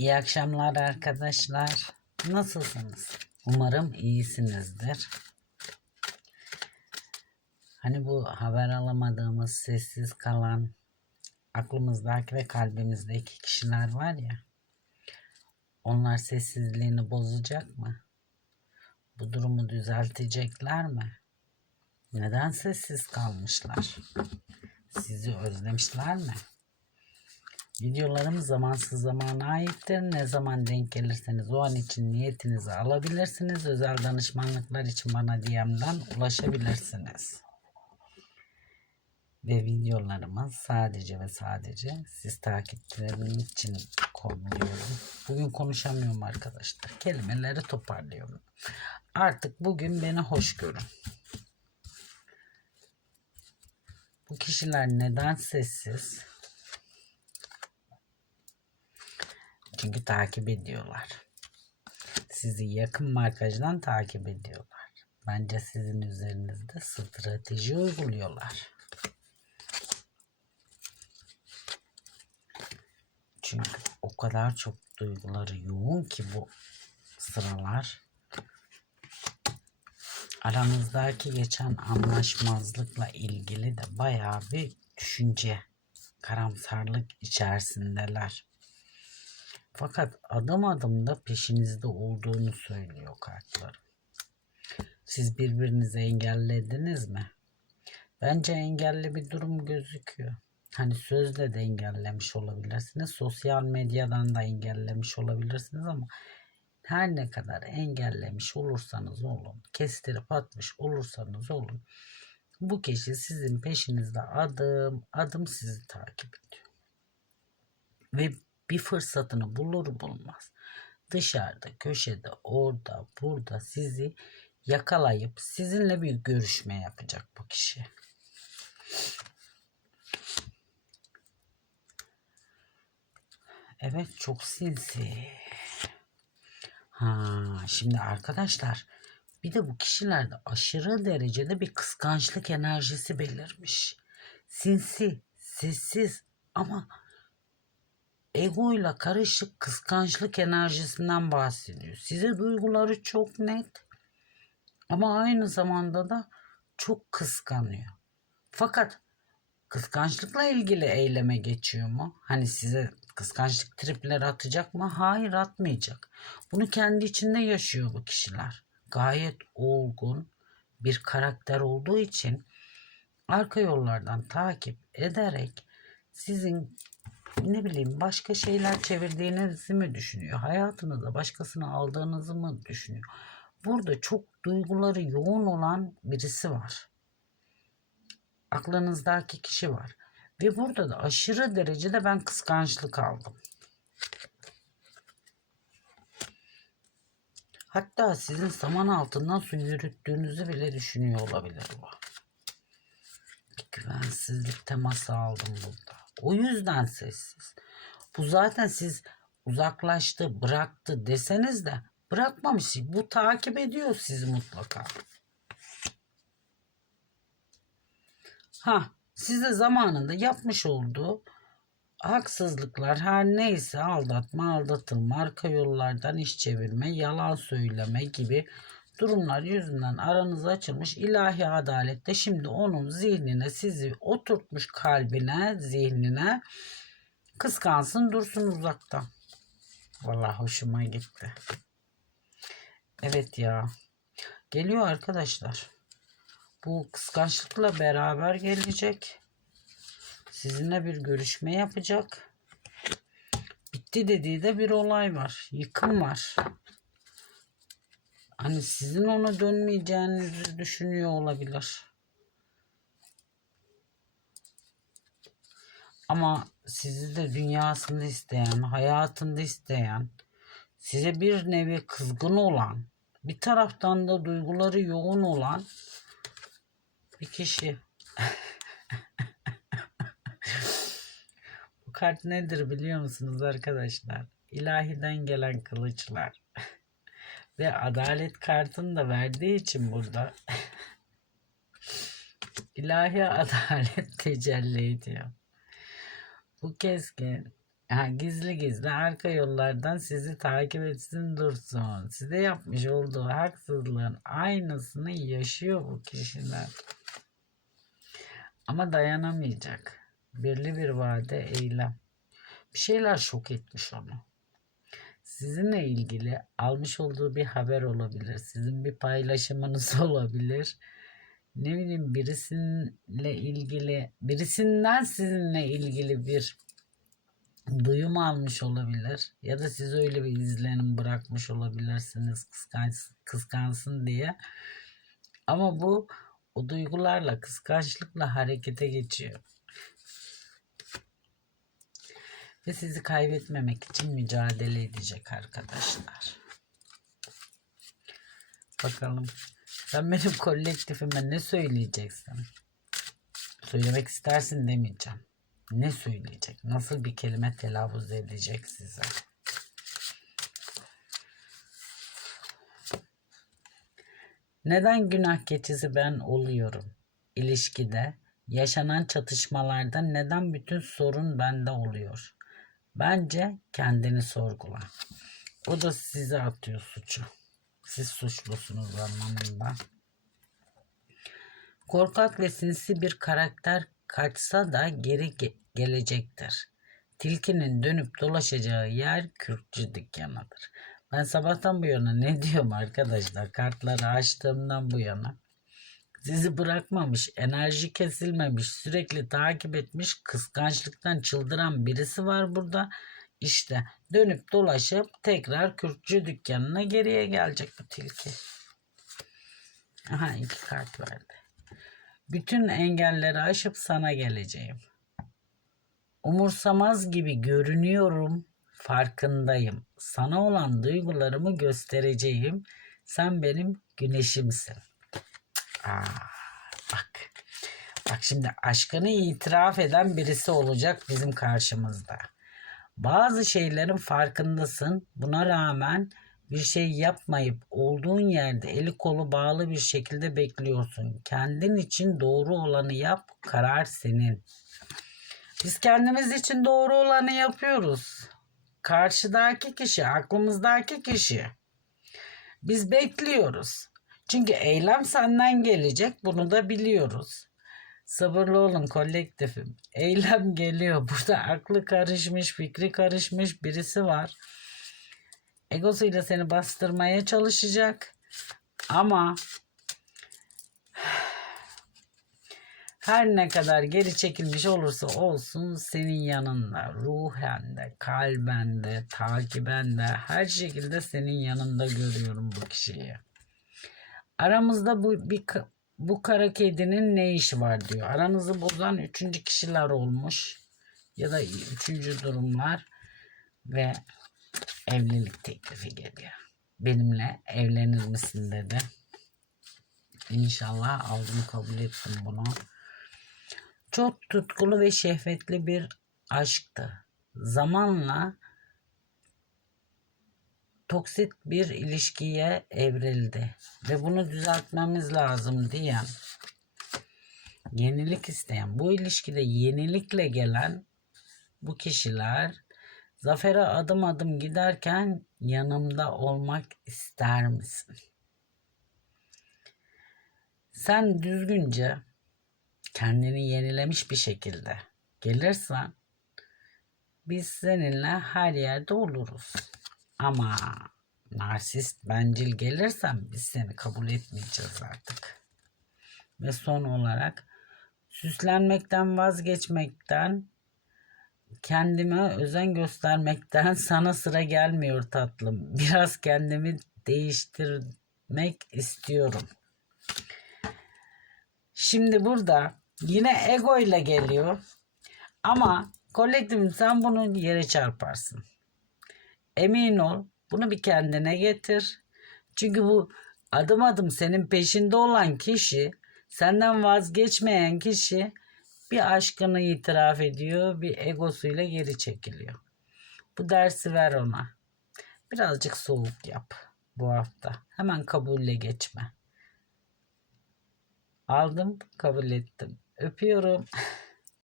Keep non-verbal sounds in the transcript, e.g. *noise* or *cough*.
İyi akşamlar arkadaşlar. Nasılsınız? Umarım iyisinizdir. Hani bu haber alamadığımız, sessiz kalan, aklımızdaki ve kalbimizdeki kişiler var ya. Onlar sessizliğini bozacak mı? Bu durumu düzeltecekler mi? Neden sessiz kalmışlar? Sizi özlemişler mi? Videolarım zamansız zamana aittir. Ne zaman denk gelirseniz o an için niyetinizi alabilirsiniz. Özel danışmanlıklar için bana DM'den ulaşabilirsiniz. Ve videolarımı sadece ve sadece siz takipçileriniz için konuyorum. Bugün konuşamıyorum arkadaşlar. Kelimeleri toparlıyorum. Artık bugün beni hoş görün. Bu kişiler neden sessiz? Çünkü takip ediyorlar. Sizi yakın markajdan takip ediyorlar. Bence sizin üzerinizde strateji uyguluyorlar. Çünkü o kadar çok duyguları yoğun ki bu sıralar. Aranızdaki geçen anlaşmazlıkla ilgili de bayağı bir düşünce, karamsarlık içerisindeler. Fakat adım adım da peşinizde olduğunu söylüyor kartlarım. Siz birbirinizi engellediniz mi? Bence engelli bir durum gözüküyor. Hani sözle de engellemiş olabilirsiniz. Sosyal medyadan da engellemiş olabilirsiniz ama her ne kadar engellemiş olursanız olun, kestirip atmış olursanız olun, bu kişi sizin peşinizde adım adım sizi takip ediyor. Ve bir fırsatını bulur bulmaz dışarıda, köşede, orada, burada sizi yakalayıp sizinle bir görüşme yapacak bu kişi. Evet çok sinsi. Ha, şimdi arkadaşlar bir de bu kişilerde aşırı derecede bir kıskançlık enerjisi belirmiş. Sinsi, sessiz ama egoyla karışık kıskançlık enerjisinden bahsediyor. Size duyguları çok net ama aynı zamanda da çok kıskanıyor. Fakat kıskançlıkla ilgili eyleme geçiyor mu? Hani size kıskançlık tripleri atacak mı? Hayır atmayacak. Bunu kendi içinde yaşıyor bu kişiler. Gayet olgun bir karakter olduğu için arka yollardan takip ederek sizin ne bileyim başka şeyler çevirdiğinizi mi düşünüyor? Hayatınıza başkasını aldığınızı mı düşünüyor? Burada çok duyguları yoğun olan birisi var. Aklınızdaki kişi var. Ve burada da aşırı derecede ben kıskançlık aldım. Hatta sizin saman altından su yürüttüğünüzü bile düşünüyor olabilir bu. Güvensizlik teması aldım burada. O yüzden sessiz. Bu zaten siz uzaklaştı, bıraktı deseniz de bırakmamış. Bu takip ediyor sizi mutlaka. Ha, size zamanında yapmış olduğu haksızlıklar her neyse aldatma, aldatılma, arka yollardan iş çevirme, yalan söyleme gibi durumlar yüzünden aranız açılmış ilahi adalette şimdi onun zihnine sizi oturtmuş kalbine zihnine kıskansın dursun uzakta. Vallahi hoşuma gitti. Evet ya. Geliyor arkadaşlar. Bu kıskançlıkla beraber gelecek. Sizinle bir görüşme yapacak. Bitti dediği de bir olay var. Yıkım var. Hani sizin ona dönmeyeceğinizi düşünüyor olabilir. Ama sizi de dünyasında isteyen, hayatında isteyen, size bir nevi kızgın olan, bir taraftan da duyguları yoğun olan bir kişi. *laughs* Bu kart nedir biliyor musunuz arkadaşlar? İlahiden gelen kılıçlar. *laughs* Ve adalet kartını da verdiği için burada ilahi adalet *laughs* tecelli ediyor. Bu keskin Ha, gizli gizli arka yollardan sizi takip etsin dursun. Size yapmış olduğu haksızlığın aynısını yaşıyor bu kişiler. Ama dayanamayacak. Belli bir vade eylem. Bir şeyler şok etmiş onu. Sizinle ilgili almış olduğu bir haber olabilir. Sizin bir paylaşımınız *laughs* olabilir. Ne bileyim birisinle ilgili, birisinden sizinle ilgili bir duyum almış olabilir. Ya da siz öyle bir izlenim bırakmış olabilirsiniz kıskanç, kıskansın diye. Ama bu o duygularla, kıskançlıkla harekete geçiyor. Ve sizi kaybetmemek için mücadele edecek arkadaşlar. Bakalım. Sen benim kolektifime ne söyleyeceksin? Söylemek istersin demeyeceğim. Ne söyleyecek? Nasıl bir kelime telaffuz edecek size? Neden günah keçisi ben oluyorum? İlişkide, yaşanan çatışmalarda neden bütün sorun bende oluyor? Bence kendini sorgula. O da size atıyor suçu. Siz suçlusunuz anlamında. Korkak ve sinsi bir karakter kaçsa da geri ge- gelecektir. Tilkinin dönüp dolaşacağı yer kürkçü dükkanıdır. Ben sabahtan bu yana ne diyorum arkadaşlar? Kartları açtığımdan bu yana. Sizi bırakmamış, enerji kesilmemiş, sürekli takip etmiş, kıskançlıktan çıldıran birisi var burada. İşte dönüp dolaşıp tekrar kürkçü dükkanına geriye gelecek bu tilki. Aha iki kart verdi. Bütün engelleri aşıp sana geleceğim. Umursamaz gibi görünüyorum, farkındayım. Sana olan duygularımı göstereceğim. Sen benim güneşimsin. Aa, bak. Bak şimdi aşkını itiraf eden birisi olacak bizim karşımızda. Bazı şeylerin farkındasın. Buna rağmen bir şey yapmayıp olduğun yerde eli kolu bağlı bir şekilde bekliyorsun. Kendin için doğru olanı yap. Karar senin. Biz kendimiz için doğru olanı yapıyoruz. Karşıdaki kişi, aklımızdaki kişi. Biz bekliyoruz. Çünkü eylem senden gelecek. Bunu da biliyoruz. Sabırlı olun kolektifim. Eylem geliyor. *laughs* Burada aklı karışmış, fikri karışmış birisi var. Egosuyla seni bastırmaya çalışacak. Ama *sighs* her ne kadar geri çekilmiş olursa olsun senin yanında, ruhen de, kalben de, takiben her şekilde senin yanında görüyorum bu kişiyi. Aramızda bu bir bu kara kedinin ne işi var diyor. Aranızı bozan üçüncü kişiler olmuş ya da üçüncü durumlar ve evlilik teklifi geliyor. Benimle evlenir misin dedi. İnşallah aldım kabul ettim bunu. Çok tutkulu ve şehvetli bir aşktı. Zamanla toksit bir ilişkiye evrildi ve bunu düzeltmemiz lazım diyen yenilik isteyen bu ilişkide yenilikle gelen bu kişiler zafere adım adım giderken yanımda olmak ister misin? Sen düzgünce kendini yenilemiş bir şekilde gelirsen biz seninle her yerde oluruz. Ama narsist bencil gelirsen biz seni kabul etmeyeceğiz artık. Ve son olarak süslenmekten vazgeçmekten kendime özen göstermekten *laughs* sana sıra gelmiyor tatlım. Biraz kendimi değiştirmek istiyorum. Şimdi burada yine ego ile geliyor. Ama kolektif sen bunu yere çarparsın. Emin ol bunu bir kendine getir. Çünkü bu adım adım senin peşinde olan kişi, senden vazgeçmeyen kişi bir aşkını itiraf ediyor, bir egosuyla geri çekiliyor. Bu dersi ver ona. Birazcık soğuk yap bu hafta. Hemen kabulle geçme. Aldım, kabul ettim. Öpüyorum. *laughs*